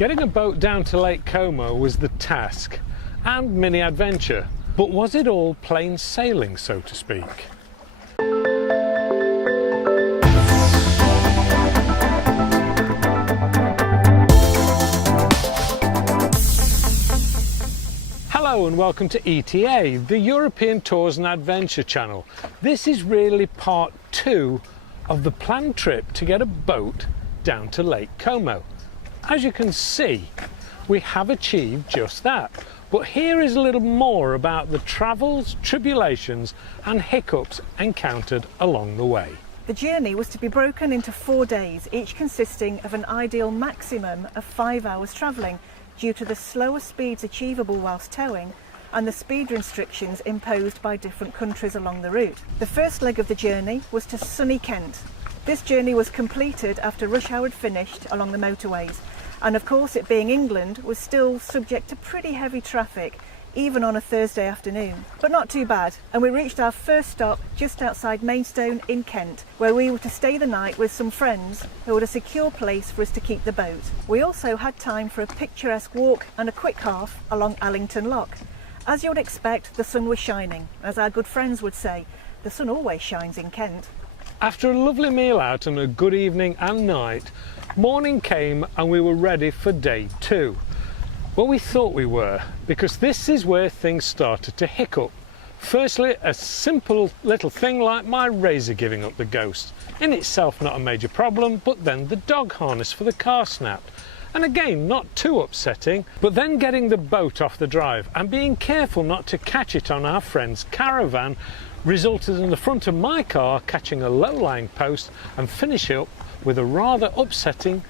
Getting a boat down to Lake Como was the task and mini adventure, but was it all plain sailing, so to speak? Hello and welcome to ETA, the European Tours and Adventure channel. This is really part 2 of the planned trip to get a boat down to Lake Como. As you can see, we have achieved just that. But here is a little more about the travels, tribulations and hiccups encountered along the way. The journey was to be broken into 4 days, each consisting of an ideal maximum of 5 hours travelling, due to the slower speeds achievable whilst towing and the speed restrictions imposed by different countries along the route. The first leg of the journey was to sunny Kent. This journey was completed after rush hour had finished along the motorways, and of course, it being England, was still subject to pretty heavy traffic even on a Thursday afternoon, but not too bad, and we reached our first stop just outside Maidstone in Kent, where we were to stay the night with some friends who had a secure place for us to keep the boat. We also had time for a picturesque walk and a quick half along Allington Lock. As you would expect, the sun was shining. As our good friends would say, the sun always shines in Kent. After a lovely meal out and a good evening and night, morning came and we were ready for day 2. Well, we thought we were, because this is where things started to hiccup. Firstly, a simple little thing like my razor giving up the ghost. In itself not a major problem, but then the dog harness for the car snapped. And again, not too upsetting, but then getting the boat off the drive and being careful not to catch it on our friend's Caravan resulted in the front of my car catching a low-lying post and finish up with a rather upsetting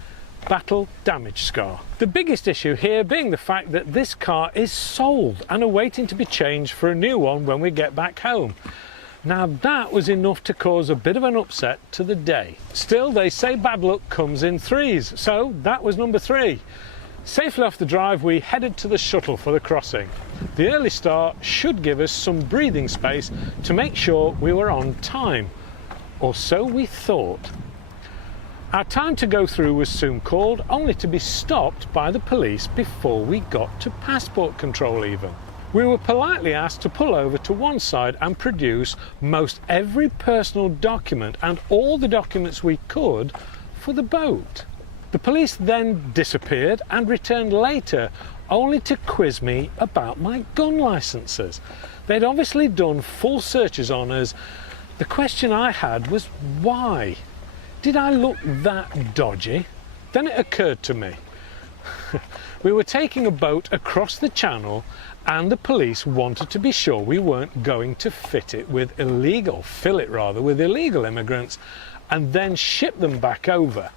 battle damage scar. The biggest issue here being the fact that this car is sold and awaiting to be changed for a new one when we get back home. Now that was enough to cause a bit of an upset to the day. Still, they say bad luck comes in threes, so that was number 3. Safely off the drive, we headed to the shuttle for the crossing. The early start should give us some breathing space to make sure we were on time, or so we thought. Our time to go through was soon called, only to be stopped by the police before we got to passport control even. We were politely asked to pull over to one side and produce most every personal document and all the documents we could for the boat. The police then disappeared and returned later, only to quiz me about my gun licences. They'd obviously done full searches on us. The question I had was why? Did I look that dodgy? Then it occurred to me. We were taking a boat across the channel and the police wanted to be sure we weren't going to fill it with illegal immigrants and then ship them back over.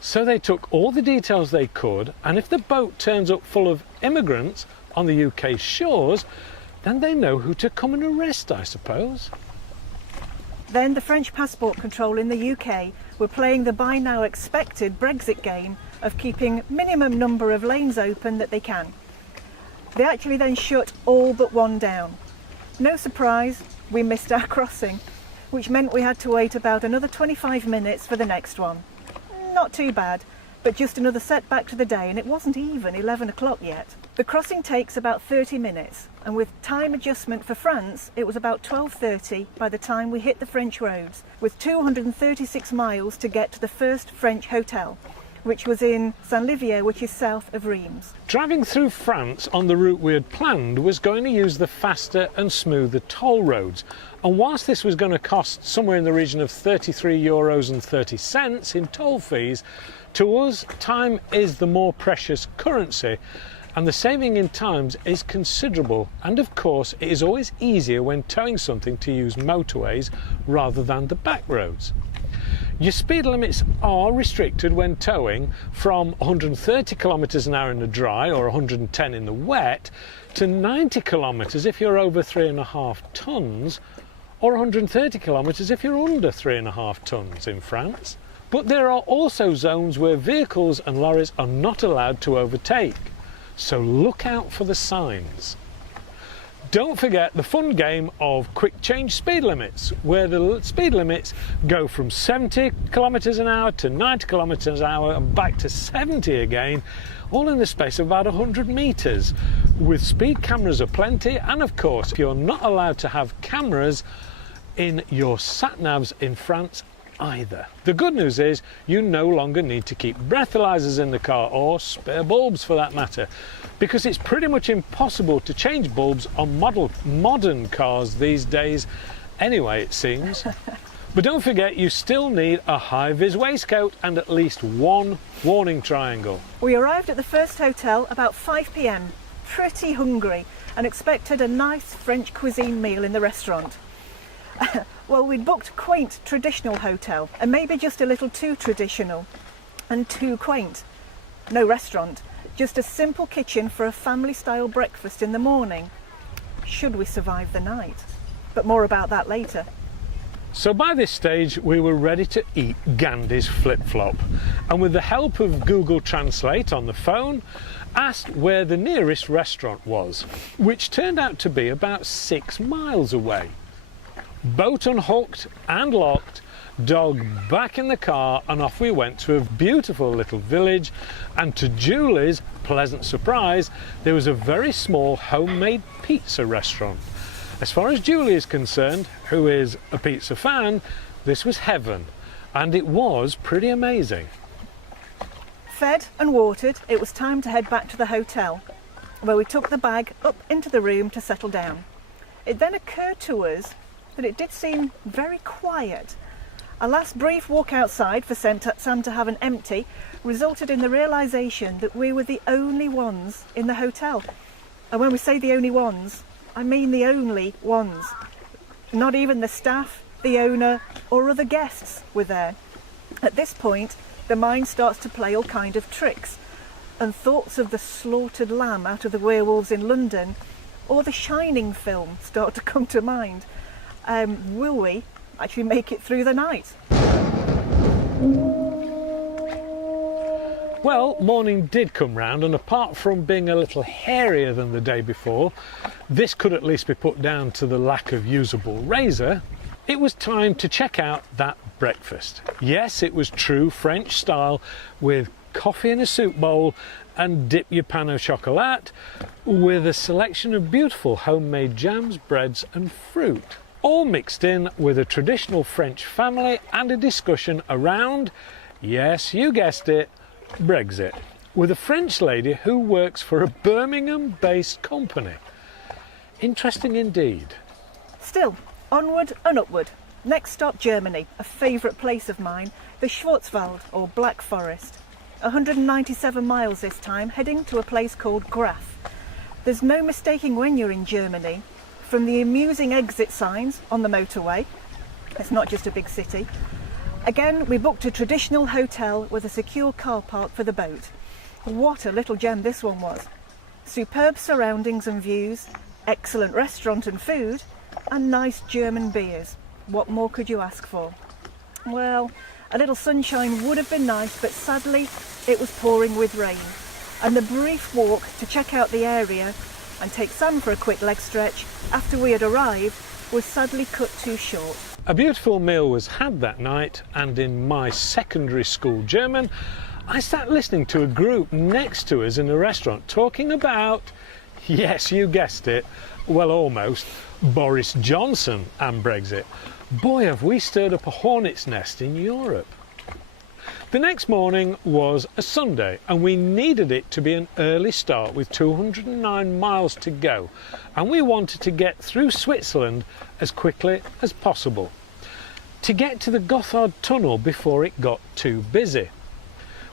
So they took all the details they could, and if the boat turns up full of immigrants on the UK shores, then they know who to come and arrest, I suppose. Then the French passport control in the UK were playing the by now expected Brexit game of keeping minimum number of lanes open that they can. They actually then shut all but one down. No surprise, we missed our crossing, which meant we had to wait about another 25 minutes for the next one. Not too bad, but just another setback to the day, and it wasn't even 11 o'clock yet. The crossing takes about 30 minutes, and with time adjustment for France, it was about 12:30 by the time we hit the French roads, with 236 miles to get to the first French hotel, which was in Sainte-Livière, which is south of Reims. Driving through France on the route we had planned was going to use the faster and smoother toll roads, and whilst this was going to cost somewhere in the region of €33.30 in toll fees, to us time is the more precious currency, and the saving in times is considerable, and of course it is always easier when towing something to use motorways rather than the back roads. Your speed limits are restricted when towing from 130 kilometres an hour in the dry or 110 in the wet to 90 kilometres if you're over 3.5 tonnes or 130 kilometres if you're under 3.5 tonnes in France. But there are also zones where vehicles and lorries are not allowed to overtake, so look out for the signs. Don't forget the fun game of quick change speed limits, where the speed limits go from 70 kilometres an hour to 90 kilometres an hour and back to 70 again, all in the space of about 100 metres, with speed cameras aplenty, and of course you're not allowed to have cameras in your sat-navs in France either. The good news is you no longer need to keep breathalyzers in the car, or spare bulbs for that matter, because it's pretty much impossible to change bulbs on modern cars these days anyway, it seems. But don't forget, you still need a high-vis waistcoat and at least one warning triangle. We arrived at the first hotel about 5 p.m, pretty hungry, and expected a nice French cuisine meal in the restaurant. Well, we'd booked a quaint traditional hotel, and maybe just a little too traditional and too quaint. No restaurant, just a simple kitchen for a family-style breakfast in the morning. Should we survive the night? But more about that later. So by this stage we were ready to eat Gandhi's flip-flop, and with the help of Google Translate on the phone, asked where the nearest restaurant was, which turned out to be about 6 miles away. Boat unhooked and locked, dog back in the car, and off we went to a beautiful little village, and to Julie's pleasant surprise there was a very small homemade pizza restaurant. As far as Julie is concerned, who is a pizza fan, this was heaven, and it was pretty amazing. Fed and watered, it was time to head back to the hotel, where we took the bag up into the room to settle down. It then occurred to us that it did seem very quiet. A last brief walk outside for Sam to have an empty resulted in the realisation that we were the only ones in the hotel. And when we say the only ones, I mean the only ones. Not even the staff, the owner, or other guests were there. At this point, the mind starts to play all kind of tricks, and thoughts of the slaughtered lamb out of the werewolves in London, or the Shining film start to come to mind. Will we actually make it through the night? Well, morning did come round, and apart from being a little hairier than the day before, this could at least be put down to the lack of usable razor, it was time to check out that breakfast. Yes, it was true French style, with coffee in a soup bowl and dip your pain au chocolat, with a selection of beautiful homemade jams, breads and fruit, all mixed in with a traditional French family and a discussion around, yes, you guessed it, Brexit, with a French lady who works for a Birmingham-based company. Interesting indeed. Still, onward and upward. Next stop, Germany, a favourite place of mine, the Schwarzwald, or Black Forest. 197 miles this time, heading to a place called Graf. There's no mistaking when you're in Germany, from the amusing exit signs on the motorway. It's not just a big city. Again, we booked a traditional hotel with a secure car park for the boat. What a little gem this one was. Superb surroundings and views, excellent restaurant and food, and nice German beers. What more could you ask for? Well, a little sunshine would have been nice, but sadly it was pouring with rain, and the brief walk to check out the area and take Sam for a quick leg stretch after we had arrived was sadly cut too short. A beautiful meal was had that night, and in my secondary school German, I sat listening to a group next to us in a restaurant talking about, yes, you guessed it, well, almost, Boris Johnson and Brexit. Boy, have we stirred up a hornet's nest in Europe. The next morning was a Sunday, and we needed it to be an early start with 209 miles to go, and we wanted to get through Switzerland as quickly as possible, to get to the Gotthard Tunnel before it got too busy.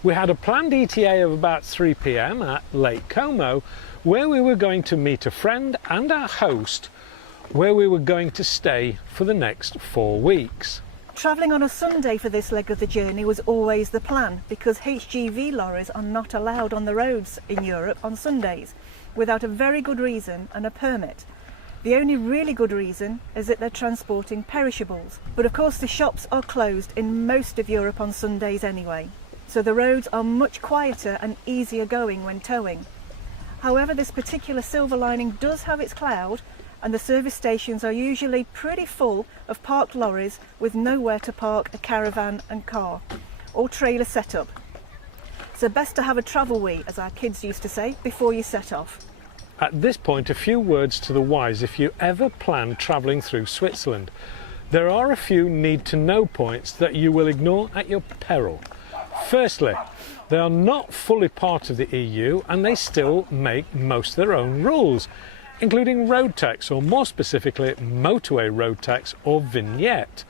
We had a planned ETA of about 3 p.m. at Lake Como, where we were going to meet a friend and our host, where we were going to stay for the next 4 weeks. Travelling on a Sunday for this leg of the journey was always the plan, because HGV lorries are not allowed on the roads in Europe on Sundays without a very good reason and a permit. The only really good reason is that they're transporting perishables. But of course the shops are closed in most of Europe on Sundays anyway, so the roads are much quieter and easier going when towing. However, this particular silver lining does have its cloud, and the service stations are usually pretty full of parked lorries with nowhere to park a caravan and car or trailer setup. So best to have a travel wee, as our kids used to say, before you set off. At this point, a few words to the wise if you ever plan travelling through Switzerland. There are a few need-to-know points that you will ignore at your peril. Firstly, they are not fully part of the EU and they still make most of their own rules, including road tax, or more specifically motorway road tax or vignette.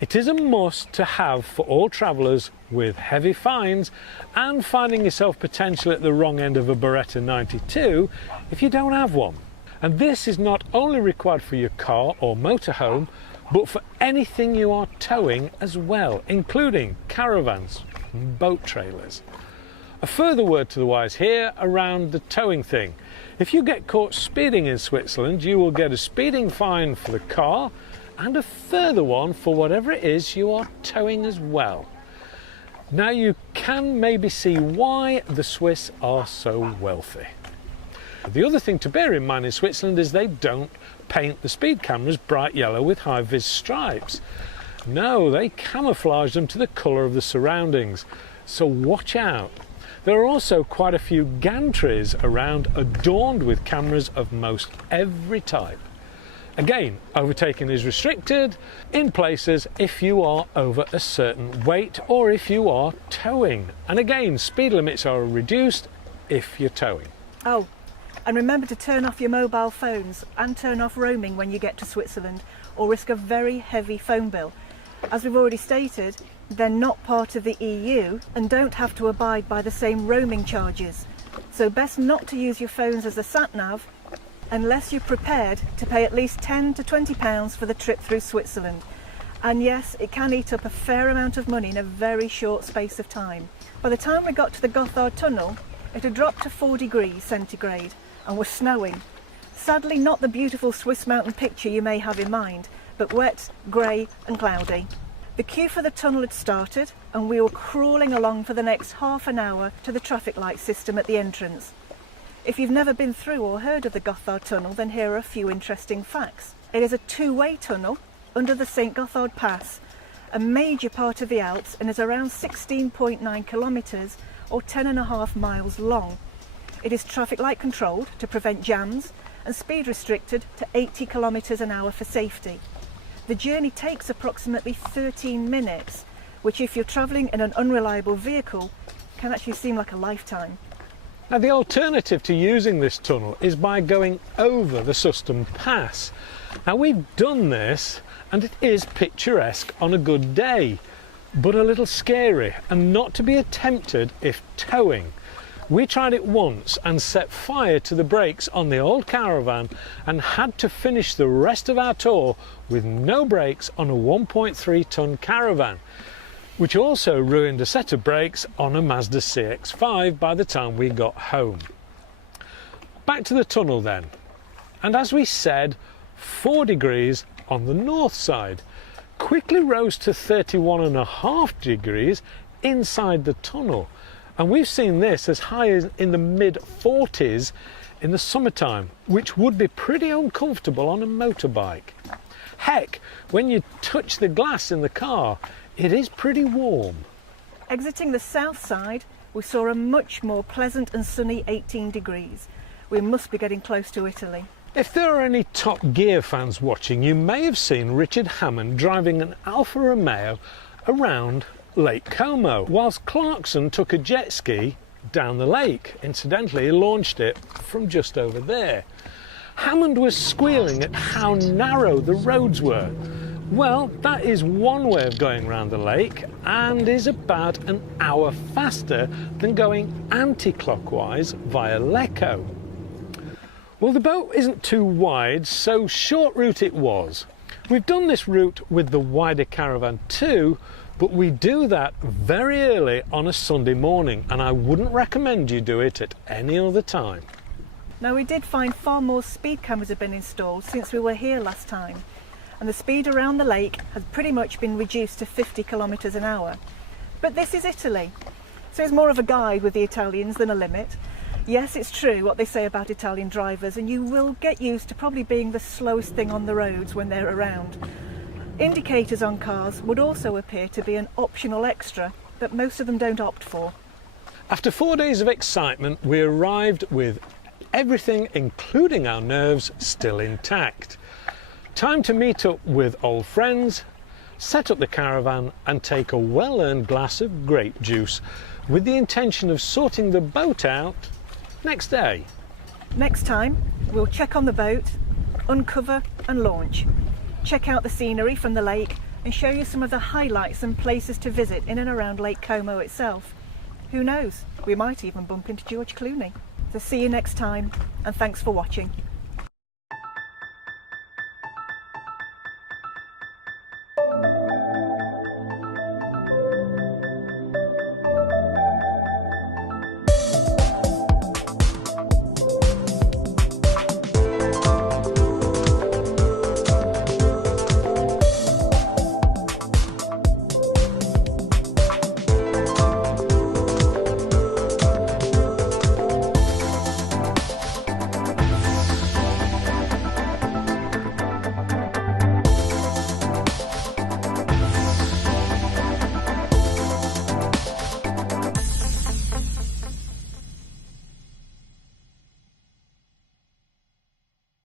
It is a must to have for all travellers, with heavy fines and finding yourself potentially at the wrong end of a Beretta 92 if you don't have one. And this is not only required for your car or motorhome, but for anything you are towing as well, including caravans and boat trailers. A further word to the wise here around the towing thing. If you get caught speeding in Switzerland, you will get a speeding fine for the car and a further one for whatever it is you are towing as well. Now you can maybe see why the Swiss are so wealthy. The other thing to bear in mind in Switzerland is they don't paint the speed cameras bright yellow with high-vis stripes. No, they camouflage them to the colour of the surroundings, so watch out. There are also quite a few gantries around adorned with cameras of most every type. Again, overtaking is restricted in places if you are over a certain weight or if you are towing. And again, speed limits are reduced if you're towing. Oh, and remember to turn off your mobile phones and turn off roaming when you get to Switzerland, or risk a very heavy phone bill. As we've already stated, they're not part of the EU and don't have to abide by the same roaming charges. So best not to use your phones as a sat-nav unless you're prepared to pay at least £10 to £20 for the trip through Switzerland. And yes, it can eat up a fair amount of money in a very short space of time. By the time we got to the Gotthard Tunnel, it had dropped to 4 degrees centigrade and was snowing. Sadly not the beautiful Swiss mountain picture you may have in mind, but wet, grey and cloudy. The queue for the tunnel had started and we were crawling along for the next half an hour to the traffic light system at the entrance. If you've never been through or heard of the Gotthard Tunnel, then here are a few interesting facts. It is a two-way tunnel under the St. Gotthard Pass, a major part of the Alps, and is around 16.9 kilometres or 10.5 miles long. It is traffic light controlled to prevent jams and speed restricted to 80 kilometres an hour for safety. The journey takes approximately 13 minutes, which if you're travelling in an unreliable vehicle can actually seem like a lifetime. Now the alternative to using this tunnel is by going over the Sustum Pass. Now we've done this and it is picturesque on a good day, but a little scary and not to be attempted if towing. We tried it once and set fire to the brakes on the old Caravan and had to finish the rest of our tour with no brakes on a 1.3 tonne Caravan, which also ruined a set of brakes on a Mazda CX-5 by the time we got home. Back to the tunnel then, and as we said, 4 degrees on the north side, quickly rose to 31.5 degrees inside the tunnel, and we've seen this as high as in the mid-40s in the summertime, which would be pretty uncomfortable on a motorbike. Heck, when you touch the glass in the car, it is pretty warm. Exiting the south side, we saw a much more pleasant and sunny 18 degrees. We must be getting close to Italy. If there are any Top Gear fans watching, you may have seen Richard Hammond driving an Alfa Romeo around Lake Como, whilst Clarkson took a jet ski down the lake. Incidentally, he launched it from just over there. Hammond was squealing at how narrow the roads were. Well, that is one way of going around the lake and is about an hour faster than going anti-clockwise via Lecco. Well, the boat isn't too wide, so short route it was. We've done this route with the wider Caravan too, but we do that very early on a Sunday morning, and I wouldn't recommend you do it at any other time. Now, we did find far more speed cameras have been installed since we were here last time, and the speed around the lake has pretty much been reduced to 50 kilometres an hour. But this is Italy, so it's more of a guide with the Italians than a limit. Yes, it's true what they say about Italian drivers, and you will get used to probably being the slowest thing on the roads when they're around. Indicators on cars would also appear to be an optional extra that most of them don't opt for. After 4 days of excitement, we arrived with everything, including our nerves, still intact. Time to meet up with old friends, set up the caravan and take a well-earned glass of grape juice with the intention of sorting the boat out next day. Next time, we'll check on the boat, uncover and launch. Check out the scenery from the lake and show you some of the highlights and places to visit in and around Lake Como itself. Who knows, we might even bump into George Clooney. So see you next time, and thanks for watching.